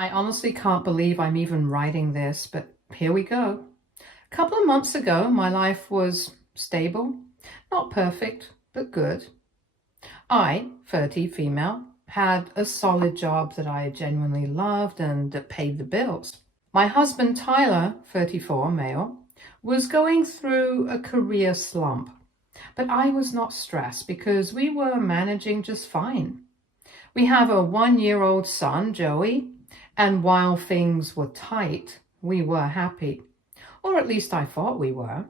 I honestly can't believe I'm even writing this, but here we go. A couple of months ago, my life was stable, not perfect, but good. I, 30, female, had a solid job that I genuinely loved and that paid the bills. My husband, Tyler, 34, male, was going through a career slump, but I was not stressed because we were managing just fine. We have a 1-year-old son, Joey, and while things were tight, we were happy. Or at least I thought we were.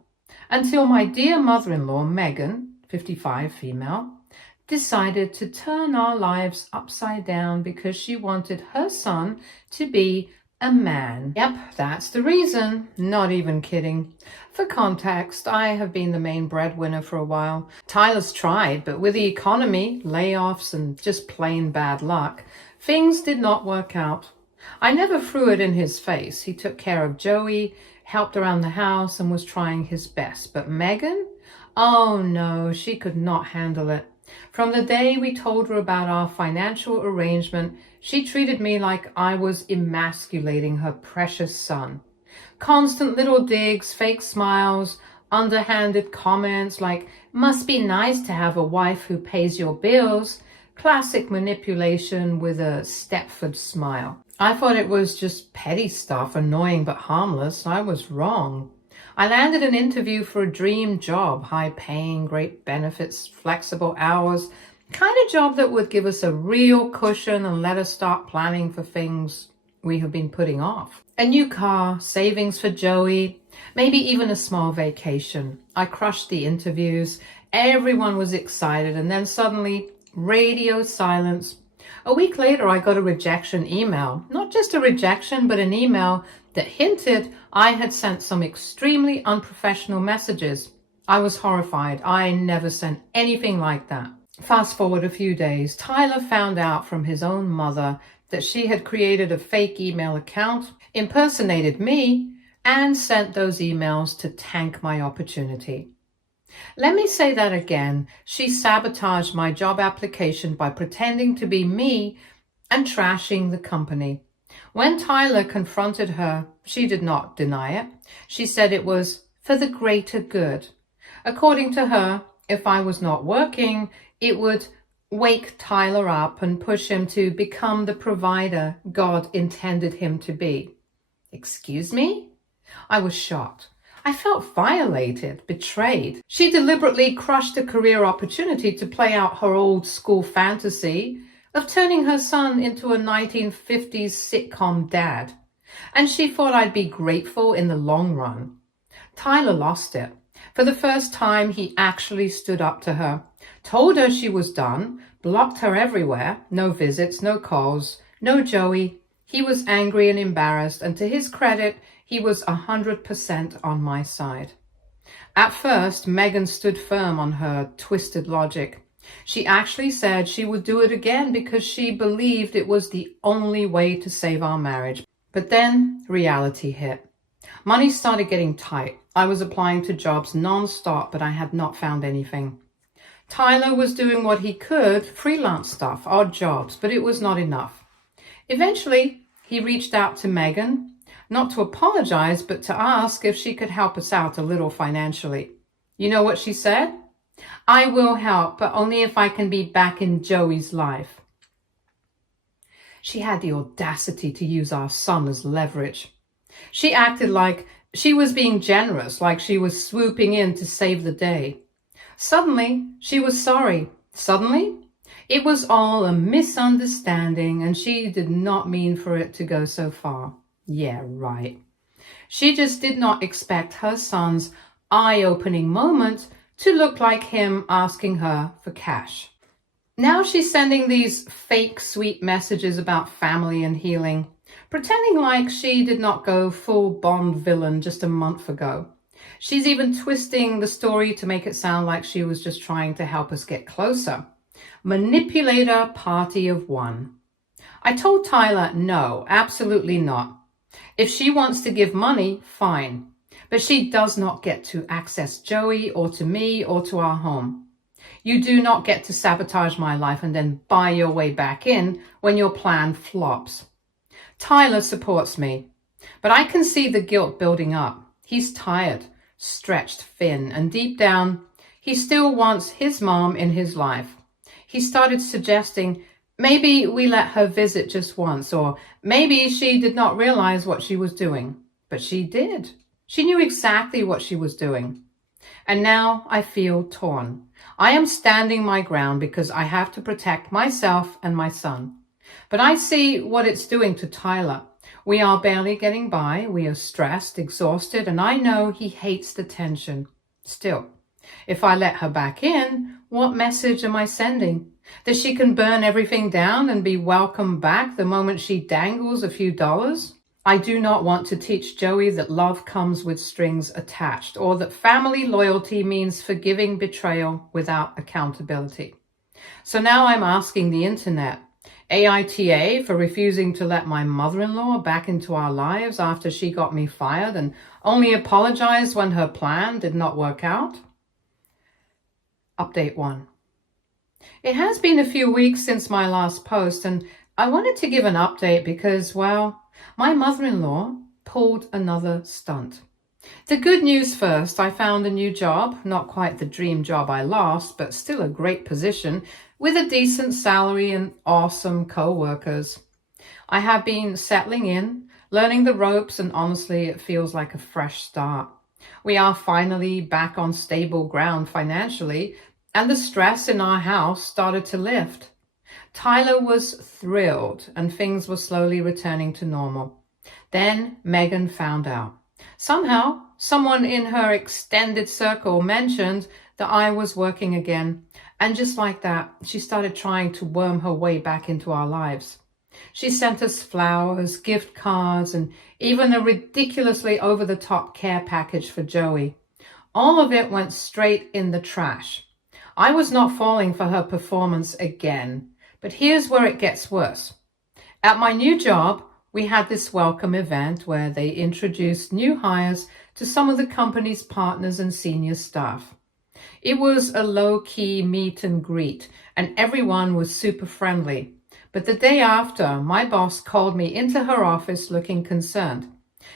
Until my dear mother-in-law, Megan, 55, female, decided to turn our lives upside down because she wanted her son to be a man. Yep, that's the reason. Not even kidding. For context, I have been the main breadwinner for a while. Tyler's tried, but with the economy, layoffs, and just plain bad luck, things did not work out. I never threw it in his face. He took care of Joey, helped around the house, and was trying his best. But Megan? Oh no, she could not handle it. From the day we told her about our financial arrangement, she treated me like I was emasculating her precious son. Constant little digs, fake smiles, underhanded comments like, "Must be nice to have a wife who pays your bills." Classic manipulation with a Stepford smile. I thought it was just petty stuff, annoying but harmless. I was wrong. I landed an interview for a dream job, high paying, great benefits, flexible hours, kind of job that would give us a real cushion and let us start planning for things we have been putting off. A new car, savings for Joey, maybe even a small vacation. I crushed the interviews. Everyone was excited, and then suddenly, radio silence. A week later, I got a rejection email. Not just a rejection, but an email that hinted I had sent some extremely unprofessional messages. I was horrified. I never sent anything like that. Fast forward a few days, Tyler found out from his own mother that she had created a fake email account, impersonated me, and sent those emails to tank my opportunity. Let me say that again. She sabotaged my job application by pretending to be me and trashing the company. When Tyler confronted her, she did not deny it. She said it was for the greater good. According to her, if I was not working, it would wake Tyler up and push him to become the provider God intended him to be. Excuse me? I was shocked. I felt violated, betrayed. She deliberately crushed a career opportunity to play out her old school fantasy of turning her son into a 1950s sitcom dad. And she thought I'd be grateful in the long run. Tyler lost it. For the first time, he actually stood up to her, told her she was done, blocked her everywhere, no visits, no calls, no Joey. He was angry and embarrassed, and to his credit, he was 100% on my side. At first, Megan stood firm on her twisted logic. She actually said she would do it again because she believed it was the only way to save our marriage. But then reality hit. Money started getting tight. I was applying to jobs non-stop, but I had not found anything. Tyler was doing what he could, freelance stuff, odd jobs, but it was not enough. Eventually, he reached out to Megan, not to apologize, but to ask if she could help us out a little financially. You know what she said? "I will help, but only if I can be back in Joey's life." She had the audacity to use our son as leverage. She acted like she was being generous, like she was swooping in to save the day. Suddenly, she was sorry. Suddenly, it was all a misunderstanding, and she did not mean for it to go so far. Yeah, right. She just did not expect her son's eye-opening moment to look like him asking her for cash. Now she's sending these fake sweet messages about family and healing, pretending like she did not go full Bond villain just a month ago. She's even twisting the story to make it sound like she was just trying to help us get closer. Manipulator party of one. I told Tyler, no, absolutely not. If she wants to give money, fine. But she does not get to access Joey or to me or to our home. You do not get to sabotage my life and then buy your way back in when your plan flops. Tyler supports me, but I can see the guilt building up. He's tired, stretched thin, and deep down, he still wants his mom in his life. He started suggesting maybe we let her visit just once, or maybe she did not realize what she was doing. But she did. She knew exactly what she was doing. And now I feel torn. I am standing my ground because I have to protect myself and my son. But I see what it's doing to Tyler. We are barely getting by. We are stressed, exhausted, and I know he hates the tension. Still, if I let her back in, what message am I sending? That she can burn everything down and be welcomed back the moment she dangles a few dollars? I do not want to teach Joey that love comes with strings attached, or that family loyalty means forgiving betrayal without accountability. So now I'm asking the internet, aita for refusing to let my mother-in-law back into our lives after she got me fired and only apologized when her plan did not work out. Update 1. It has been a few weeks since my last post, and I wanted to give an update because, well, my mother-in-law pulled another stunt. The good news first, I found a new job, not quite the dream job I lost, but still a great position with a decent salary and awesome co-workers. I have been settling in, learning the ropes, and honestly, it feels like a fresh start. We are finally back on stable ground financially, and the stress in our house started to lift. Tyler was thrilled, and things were slowly returning to normal. Then Megan found out. Somehow, someone in her extended circle mentioned that I was working again, and just like that, she started trying to worm her way back into our lives. She sent us flowers, gift cards, and even a ridiculously over-the-top care package for Joey. All of it went straight in the trash. I was not falling for her performance again. But here's where it gets worse. At my new job, we had this welcome event where they introduced new hires to some of the company's partners and senior staff. It was a low-key meet and greet, and everyone was super friendly. But the day after, my boss called me into her office looking concerned.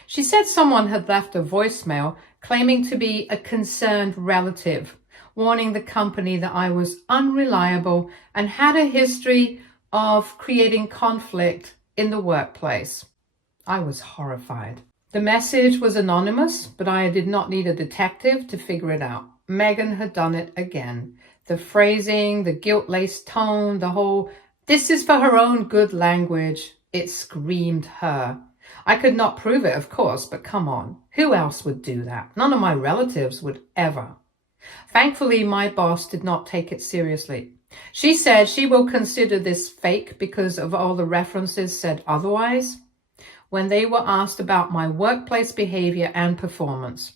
She said someone had left a voicemail claiming to be a concerned relative, warning the company that I was unreliable and had a history of creating conflict in the workplace. I was horrified. The message was anonymous, but I did not need a detective to figure it out. Megan had done it again. The phrasing, the guilt-laced tone, the whole, this is for her own good language. It screamed her. I could not prove it, of course, but come on. Who else would do that? None of my relatives would ever. Thankfully, my boss did not take it seriously. She said she will consider this fake because of all the references said otherwise when they were asked about my workplace behavior and performance.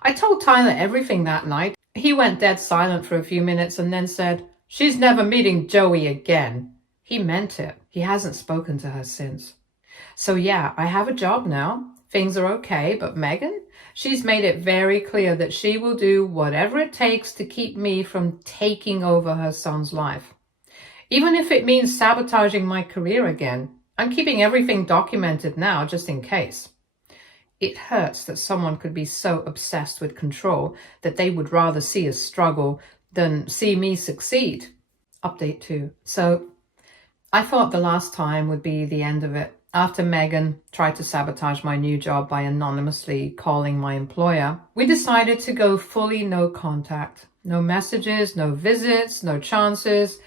I told Tyler everything that night. He went dead silent for a few minutes and then said, "She's never meeting Joey again." He meant it. He hasn't spoken to her since. So yeah, I have a job now. Things are okay, but Megan, she's made it very clear that she will do whatever it takes to keep me from taking over her son's life. Even if it means sabotaging my career again. I'm keeping everything documented now just in case. It hurts that someone could be so obsessed with control that they would rather see us struggle than see me succeed. Update 2. So I thought the last time would be the end of it. After Megan tried to sabotage my new job by anonymously calling my employer, we decided to go fully no contact. No messages, no visits, no chances.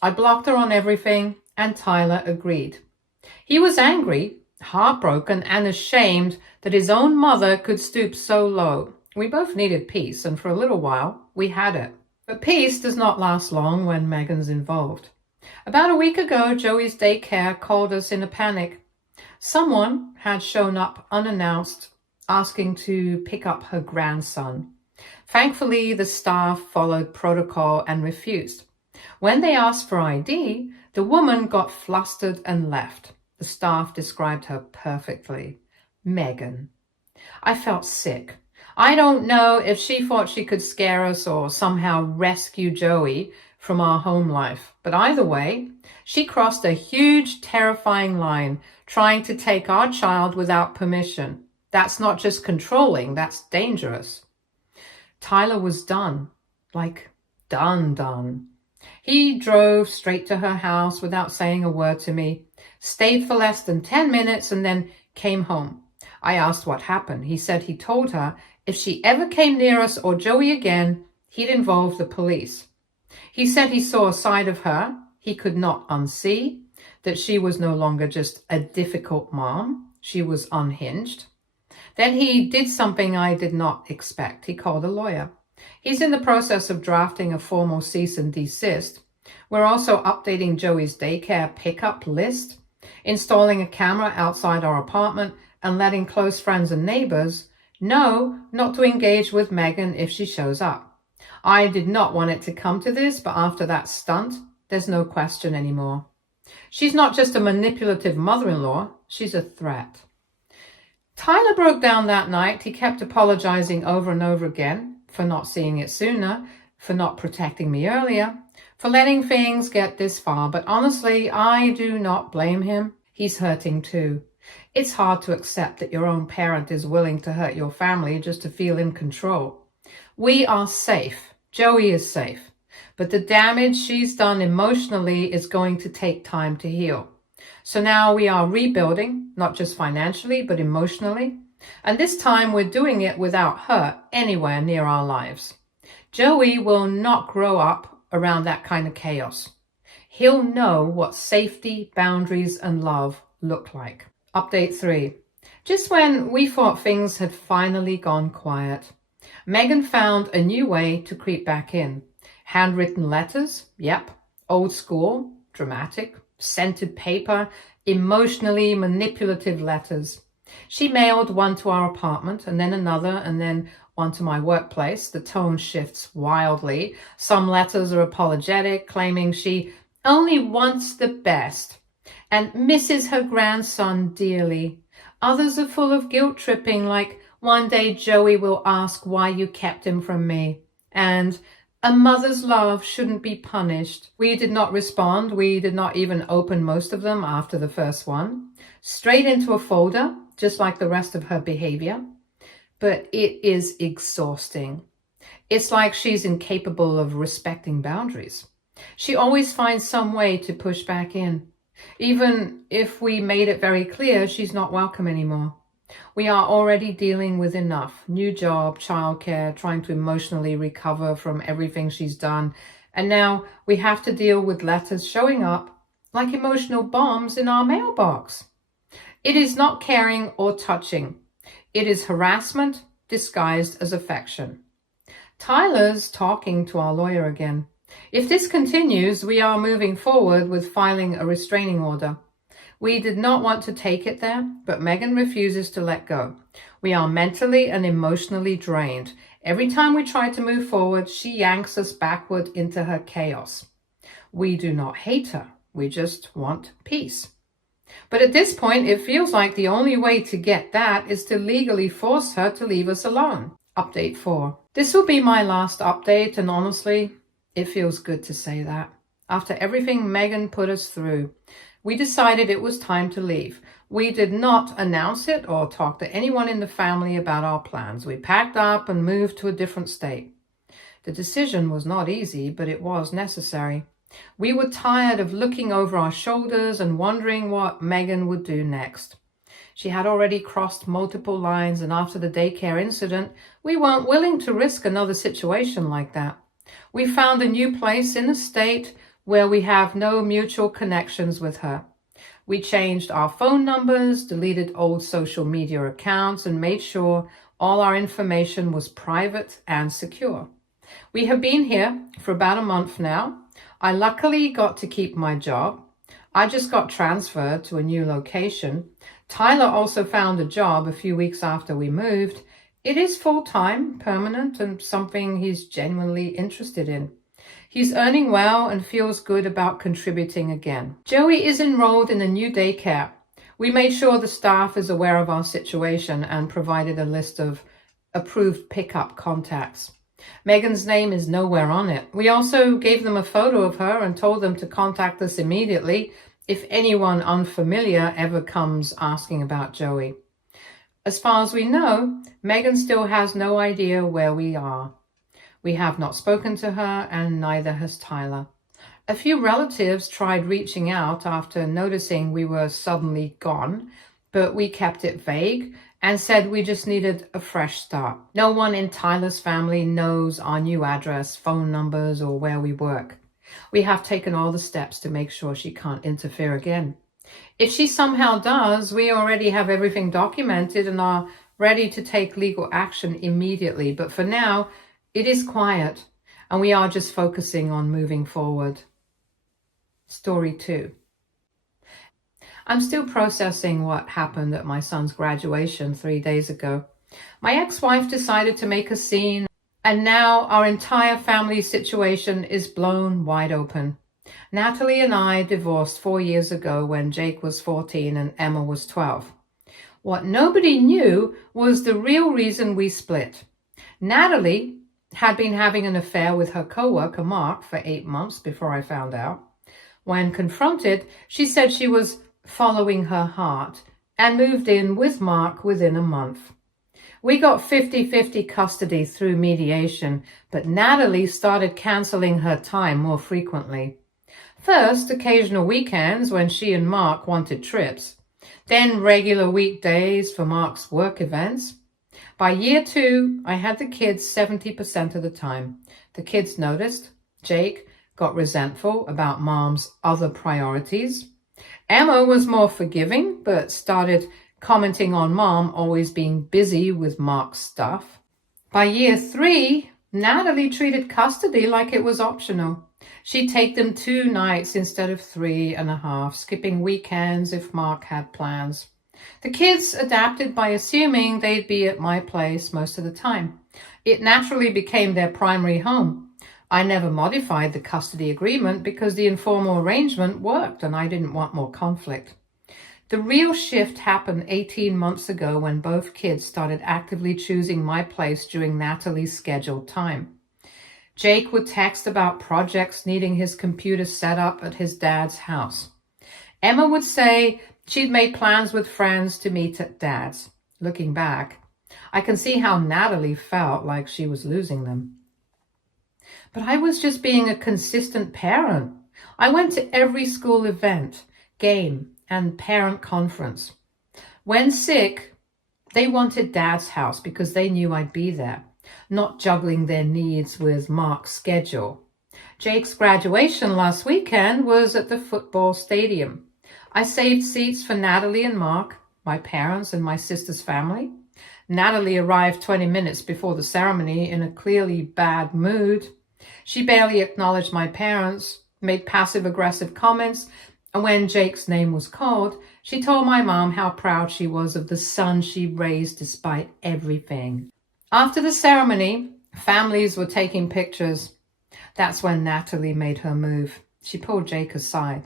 I blocked her on everything, and Tyler agreed. He was angry, heartbroken, and ashamed that his own mother could stoop so low. We both needed peace, and for a little while, we had it. But peace does not last long when Megan's involved. About a week ago, Joey's daycare called us in a panic. Someone had shown up unannounced, asking to pick up her grandson. Thankfully, the staff followed protocol and refused. When they asked for ID, the woman got flustered and left. The staff described her perfectly. Megan. I felt sick. I don't know if she thought she could scare us or somehow rescue Joey from our home life. But either way, she crossed a huge, terrifying line trying to take our child without permission. That's not just controlling, that's dangerous. Tyler was done. Like, done. He drove straight to her house without saying a word to me, stayed for less than 10 minutes, and then came home. I asked what happened. He said he told her if she ever came near us or Joey again, he'd involve the police. He said he saw a side of her he could not unsee, that she was no longer just a difficult mom. She was unhinged. Then he did something I did not expect. He called a lawyer. He's in the process of drafting a formal cease and desist. We're also updating Joey's daycare pickup list, installing a camera outside our apartment, and letting close friends and neighbors know not to engage with Megan if she shows up. I did not want it to come to this, but after that stunt, there's no question anymore. She's not just a manipulative mother-in-law, she's a threat. Tyler broke down that night. He kept apologizing over and over again for not seeing it sooner, for not protecting me earlier, for letting things get this far. But honestly, I do not blame him. He's hurting too. It's hard to accept that your own parent is willing to hurt your family just to feel in control. We are safe. Joey is safe. But the damage she's done emotionally is going to take time to heal. So now we are rebuilding, not just financially, but emotionally. And this time we're doing it without her anywhere near our lives. Joey will not grow up around that kind of chaos. He'll know what safety, boundaries, and love look like. Update 3. Just when we thought things had finally gone quiet, Megan found a new way to creep back in. Handwritten letters, yep, old school, dramatic, scented paper, emotionally manipulative letters. She mailed one to our apartment, and then another, and then one to my workplace. The tone shifts wildly. Some letters are apologetic, claiming she only wants the best and misses her grandson dearly. Others are full of guilt-tripping, like, one day Joey will ask why you kept him from me, and a mother's love shouldn't be punished. We did not respond. We did not even open most of them after the first one. Straight into a folder, just like the rest of her behavior. But it is exhausting. It's like she's incapable of respecting boundaries. She always finds some way to push back in. Even if we made it very clear she's not welcome anymore. We are already dealing with enough. New job, childcare, trying to emotionally recover from everything she's done. And now we have to deal with letters showing up like emotional bombs in our mailbox. It is not caring or touching. It is harassment disguised as affection. Tyler's talking to our lawyer again. If this continues, we are moving forward with filing a restraining order. We did not want to take it there, but Megan refuses to let go. We are mentally and emotionally drained. Every time we try to move forward, she yanks us backward into her chaos. We do not hate her. We just want peace. But at this point, it feels like the only way to get that is to legally force her to leave us alone. Update 4. This will be my last update, and honestly, it feels good to say that. After everything Megan put us through, we decided it was time to leave. We did not announce it or talk to anyone in the family about our plans. We packed up and moved to a different state. The decision was not easy, but it was necessary. We were tired of looking over our shoulders and wondering what Megan would do next. She had already crossed multiple lines, and after the daycare incident, we weren't willing to risk another situation like that. We found a new place in a state where we have no mutual connections with her. We changed our phone numbers, deleted old social media accounts, and made sure all our information was private and secure. We have been here for about a month now. I luckily got to keep my job. I just got transferred to a new location. Tyler also found a job a few weeks after we moved. It is full-time, permanent, and something he's genuinely interested in. He's earning well and feels good about contributing again. Joey is enrolled in a new daycare. We made sure the staff is aware of our situation and provided a list of approved pickup contacts. Megan's name is nowhere on it. We also gave them a photo of her and told them to contact us immediately if anyone unfamiliar ever comes asking about Joey. As far as we know, Megan still has no idea where we are. We have not spoken to her, and neither has Tyler. A few relatives tried reaching out after noticing we were suddenly gone, but we kept it vague and said we just needed a fresh start. No one in Tyler's family knows our new address, phone numbers, or where we work. We have taken all the steps to make sure she can't interfere again. If she somehow does, we already have everything documented and are ready to take legal action immediately. But for now, it is quiet, and we are just focusing on moving forward. Story 2. I'm still processing what happened at my son's graduation 3 days ago. My ex-wife decided to make a scene, and now our entire family situation is blown wide open. Natalie and I divorced 4 years ago when Jake was 14 and Emma was 12. What nobody knew was the real reason we split. Natalie had been having an affair with her coworker Mark for 8 months before I found out. When confronted, she said she was following her heart and moved in with Mark within a month. We got 50-50 custody through mediation, but Natalie started canceling her time more frequently. First, occasional weekends when she and Mark wanted trips, then regular weekdays for Mark's work events. By year 2, I had the kids 70% of the time. The kids noticed. Jake got resentful about Mom's other priorities. Emma was more forgiving, but started commenting on Mom always being busy with Mark's stuff. By year 3, Natalie treated custody like it was optional. She'd take them 2 nights instead of 3.5, skipping weekends if Mark had plans. The kids adapted by assuming they'd be at my place most of the time. It naturally became their primary home. I never modified the custody agreement because the informal arrangement worked and I didn't want more conflict. The real shift happened 18 months ago when both kids started actively choosing my place during Natalie's scheduled time. Jake would text about projects needing his computer set up at his dad's house. Emma would say she'd made plans with friends to meet at Dad's. Looking back, I can see how Natalie felt like she was losing them. But I was just being a consistent parent. I went to every school event, game, and parent conference. When sick, they wanted Dad's house because they knew I'd be there, not juggling their needs with Mark's schedule. Jake's graduation last weekend was at the football stadium. I saved seats for Natalie and Mark, my parents and my sister's family. Natalie arrived 20 minutes before the ceremony in a clearly bad mood. She barely acknowledged my parents, made passive-aggressive comments, and when Jake's name was called, she told my mom how proud she was of the son she raised despite everything. After the ceremony, families were taking pictures. That's when Natalie made her move. She pulled Jake aside.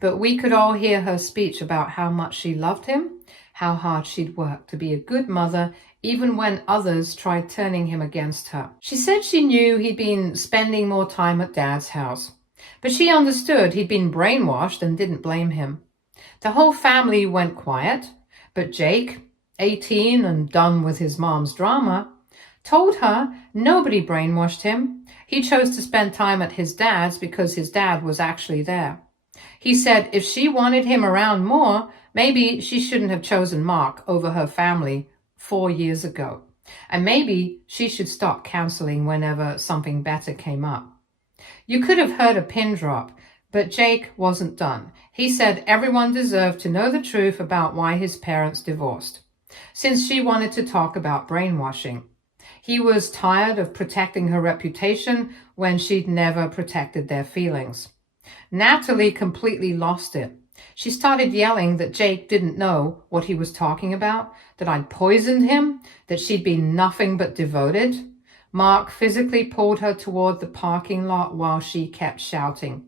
But we could all hear her speech about how much she loved him, how hard she'd worked to be a good mother, even when others tried turning him against her. She said she knew he'd been spending more time at Dad's house, but she understood he'd been brainwashed and didn't blame him. The whole family went quiet, but Jake, 18 and done with his mom's drama, told her nobody brainwashed him. He chose to spend time at his dad's because his dad was actually there. He said if she wanted him around more, maybe she shouldn't have chosen Mark over her family 4 years ago. And maybe she should stop canceling whenever something better came up. You could have heard a pin drop, but Jake wasn't done. He said everyone deserved to know the truth about why his parents divorced, since she wanted to talk about brainwashing. He was tired of protecting her reputation when she'd never protected their feelings. Natalie completely lost it. She started yelling that Jake didn't know what he was talking about, that I'd poisoned him, that she'd been nothing but devoted. Mark physically pulled her toward the parking lot while she kept shouting.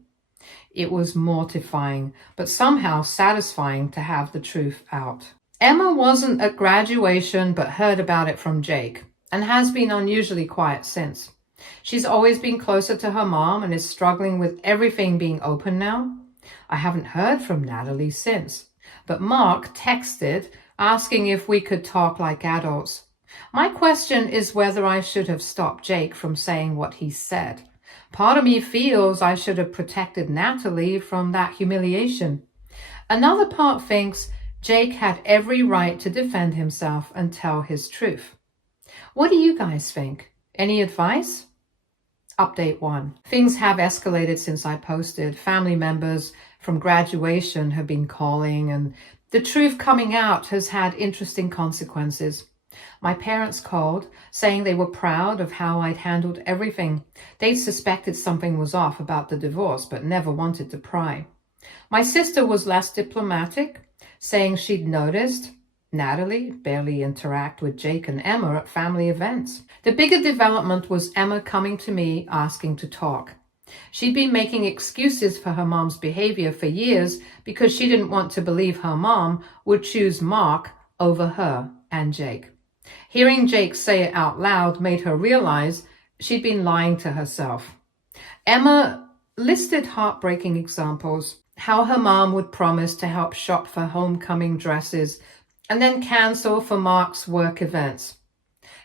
It was mortifying, but somehow satisfying to have the truth out. Emma wasn't at graduation, but heard about it from Jake. and has been unusually quiet since. She's always been closer to her mom and is struggling with everything being open now. I haven't heard from Natalie since, but Mark texted asking if we could talk like adults. My question is whether I should have stopped Jake from saying what he said. Part of me feels I should have protected Natalie from that humiliation. Another part thinks Jake had every right to defend himself and tell his truth. What do you guys think? Any advice? Update 1. Things have escalated since I posted. Family members from graduation have been calling, and the truth coming out has had interesting consequences. My parents called, saying they were proud of how I'd handled everything. They suspected something was off about the divorce, but never wanted to pry. My sister was less diplomatic, saying she'd noticed Natalie barely interact with Jake and Emma at family events. The bigger development was Emma coming to me asking to talk. She'd been making excuses for her mom's behavior for years because she didn't want to believe her mom would choose Mark over her and Jake. Hearing Jake say it out loud made her realize she'd been lying to herself. Emma listed heartbreaking examples, how her mom would promise to help shop for homecoming dresses and then cancel for Mark's work events.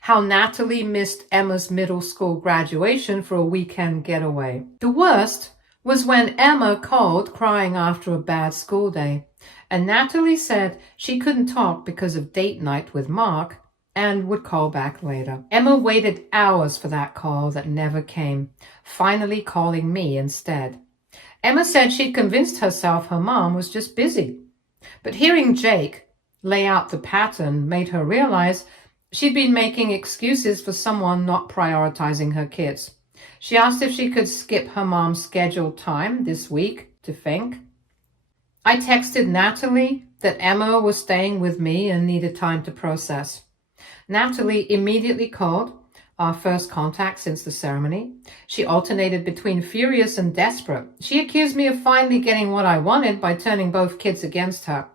How Natalie missed Emma's middle school graduation for a weekend getaway. The worst was when Emma called crying after a bad school day, and Natalie said she couldn't talk because of date night with Mark and would call back later. Emma waited hours for that call that never came, finally calling me instead. Emma said she'd convinced herself her mom was just busy, but hearing Jake lay out the pattern made her realize she'd been making excuses for someone not prioritizing her kids. She asked if she could skip her mom's scheduled time this week to think. I texted Natalie that Emma was staying with me and needed time to process. Natalie immediately called, our first contact since the ceremony. She alternated between furious and desperate. She accused me of finally getting what I wanted by turning both kids against her.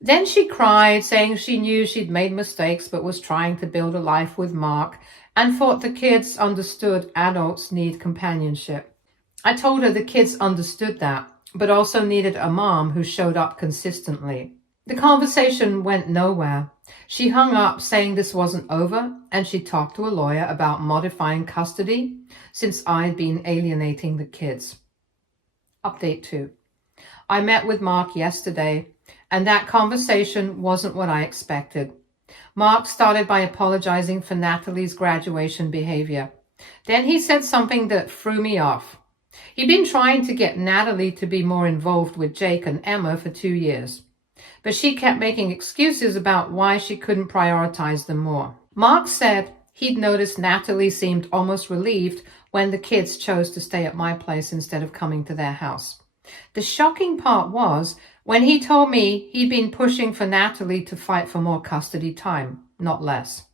Then she cried, saying she knew she'd made mistakes but was trying to build a life with Mark and thought the kids understood adults need companionship. I told her the kids understood that, but also needed a mom who showed up consistently. The conversation went nowhere. She hung up saying this wasn't over and she talked to a lawyer about modifying custody since I'd been alienating the kids. Update 2. I met with Mark yesterday, and that conversation wasn't what I expected. Mark started by apologizing for Natalie's graduation behavior. Then he said something that threw me off. He'd been trying to get Natalie to be more involved with Jake and Emma for 2 years, but she kept making excuses about why she couldn't prioritize them more. Mark said he'd noticed Natalie seemed almost relieved when the kids chose to stay at my place instead of coming to their house. The shocking part was when he told me he'd been pushing for Natalie to fight for more custody time, not less.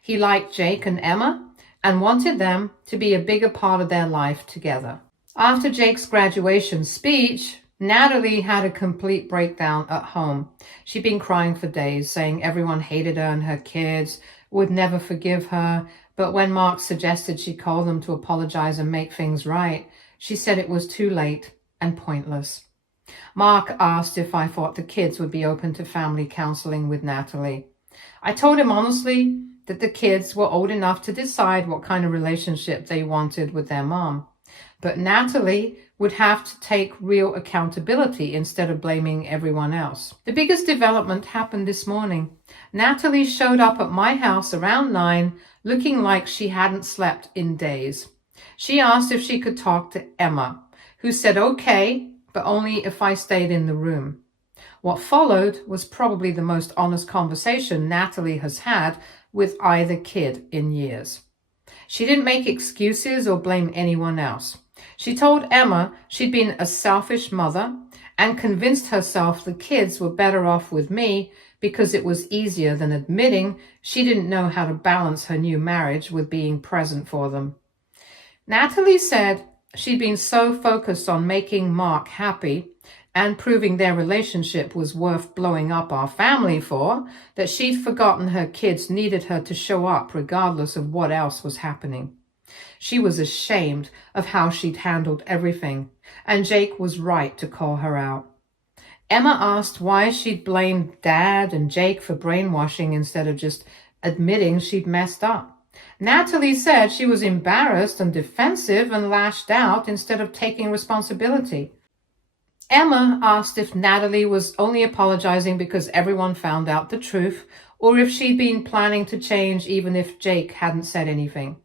He liked Jake and Emma and wanted them to be a bigger part of their life together. After Jake's graduation speech, Natalie had a complete breakdown at home. She'd been crying for days, saying everyone hated her and her kids would never forgive her. But when Mark suggested she call them to apologize and make things right, she said it was too late and pointless. Mark asked if I thought the kids would be open to family counseling with Natalie. I told him honestly that the kids were old enough to decide what kind of relationship they wanted with their mom. But Natalie would have to take real accountability instead of blaming everyone else. The biggest development happened this morning. Natalie showed up at my house around 9, looking like she hadn't slept in days. She asked if she could talk to Emma, who said okay, but only if I stayed in the room. What followed was probably the most honest conversation Natalie has had with either kid in years. She didn't make excuses or blame anyone else. She told Emma she'd been a selfish mother and convinced herself the kids were better off with me because it was easier than admitting she didn't know how to balance her new marriage with being present for them. Natalie said she'd been so focused on making Mark happy and proving their relationship was worth blowing up our family for, that she'd forgotten her kids needed her to show up regardless of what else was happening. She was ashamed of how she'd handled everything, and Jake was right to call her out. Emma asked why she'd blamed Dad and Jake for brainwashing instead of just admitting she'd messed up. Natalie said she was embarrassed and defensive and lashed out instead of taking responsibility. Emma asked if Natalie was only apologizing because everyone found out the truth, or if she'd been planning to change even if Jake hadn't said anything.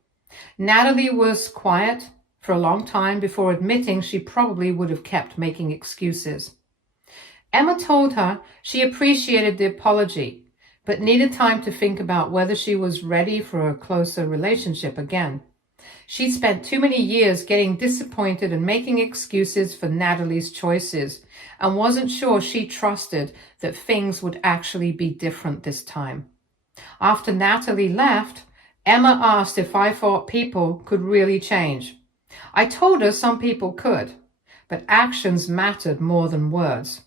Natalie was quiet for a long time before admitting she probably would have kept making excuses. Emma told her she appreciated the apology, but needed time to think about whether she was ready for a closer relationship again. She'd spent too many years getting disappointed and making excuses for Natalie's choices, and wasn't sure she trusted that things would actually be different this time. After Natalie left, Emma asked if I thought people could really change. I told her some people could, but actions mattered more than words.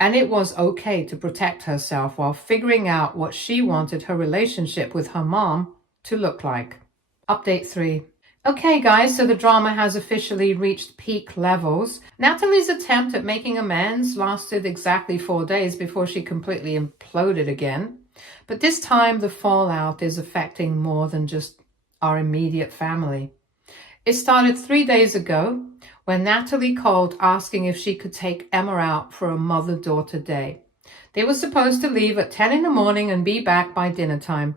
And it was okay to protect herself while figuring out what she wanted her relationship with her mom to look like. Update 3. Okay guys, so the drama has officially reached peak levels. Natalie's attempt at making amends lasted exactly 4 days before she completely imploded again. But this time the fallout is affecting more than just our immediate family. It started 3 days ago when Natalie called asking if she could take Emma out for a mother-daughter day. They were supposed to leave at 10 in the morning and be back by dinner time.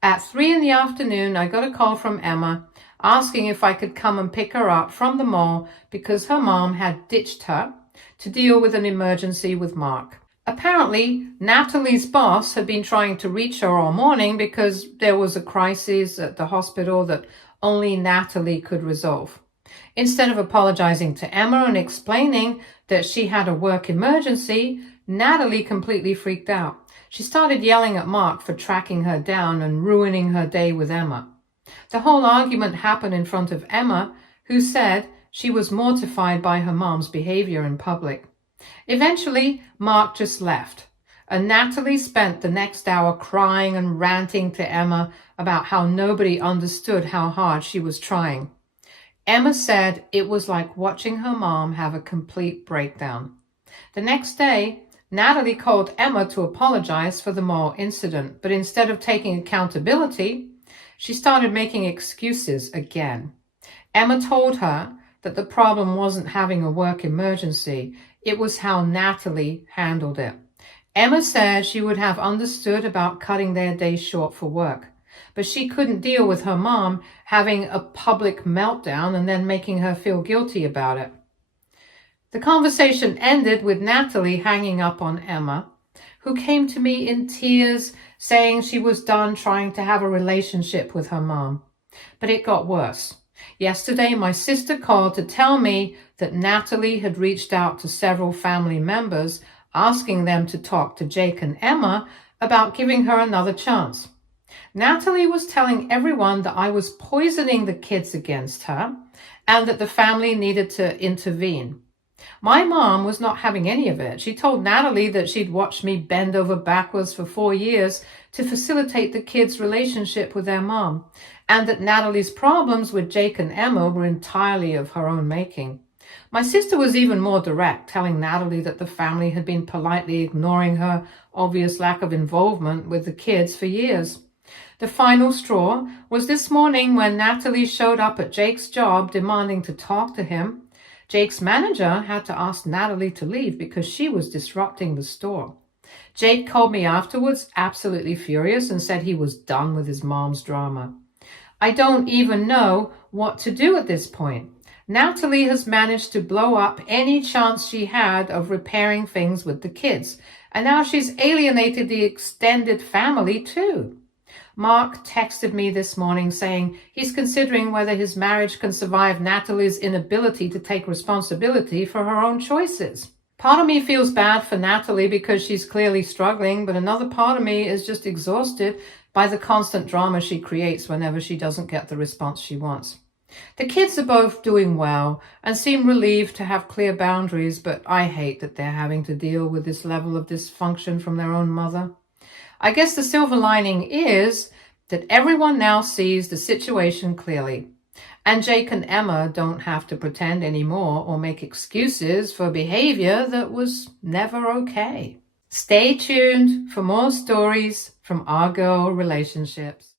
At 3 in the afternoon, I got a call from Emma asking if I could come and pick her up from the mall because her mom had ditched her to deal with an emergency with Mark. Apparently, Natalie's boss had been trying to reach her all morning because there was a crisis at the hospital that only Natalie could resolve. Instead of apologizing to Emma and explaining that she had a work emergency, Natalie completely freaked out. She started yelling at Mark for tracking her down and ruining her day with Emma. The whole argument happened in front of Emma, who said she was mortified by her mom's behavior in public. Eventually, Mark just left, and Natalie spent the next hour crying and ranting to Emma about how nobody understood how hard she was trying. Emma said it was like watching her mom have a complete breakdown. The next day, Natalie called Emma to apologize for the mall incident, but instead of taking accountability, she started making excuses again. Emma told her that the problem wasn't having a work emergency, it was how Natalie handled it. Emma said she would have understood about cutting their day short for work, but she couldn't deal with her mom having a public meltdown and then making her feel guilty about it. The conversation ended with Natalie hanging up on Emma, who came to me in tears saying she was done trying to have a relationship with her mom. But it got worse. Yesterday, my sister called to tell me that Natalie had reached out to several family members asking them to talk to Jake and Emma about giving her another chance. Natalie was telling everyone that I was poisoning the kids against her and that the family needed to intervene. My mom was not having any of it. She told Natalie that she'd watched me bend over backwards for 4 years to facilitate the kids' relationship with their mom, and that Natalie's problems with Jake and Emma were entirely of her own making. My sister was even more direct, telling Natalie that the family had been politely ignoring her obvious lack of involvement with the kids for years. The final straw was this morning when Natalie showed up at Jake's job demanding to talk to him. Jake's manager had to ask Natalie to leave because she was disrupting the store. Jake called me afterwards, absolutely furious, and said he was done with his mom's drama. I don't even know what to do at this point. Natalie has managed to blow up any chance she had of repairing things with the kids, and now she's alienated the extended family too. Mark texted me this morning saying he's considering whether his marriage can survive Natalie's inability to take responsibility for her own choices. Part of me feels bad for Natalie because she's clearly struggling, but another part of me is just exhausted by the constant drama she creates whenever she doesn't get the response she wants. The kids are both doing well and seem relieved to have clear boundaries, but I hate that they're having to deal with this level of dysfunction from their own mother. I guess the silver lining is that everyone now sees the situation clearly, and Jake and Emma don't have to pretend anymore or make excuses for behavior that was never okay. Stay tuned for more stories from our girl relationships.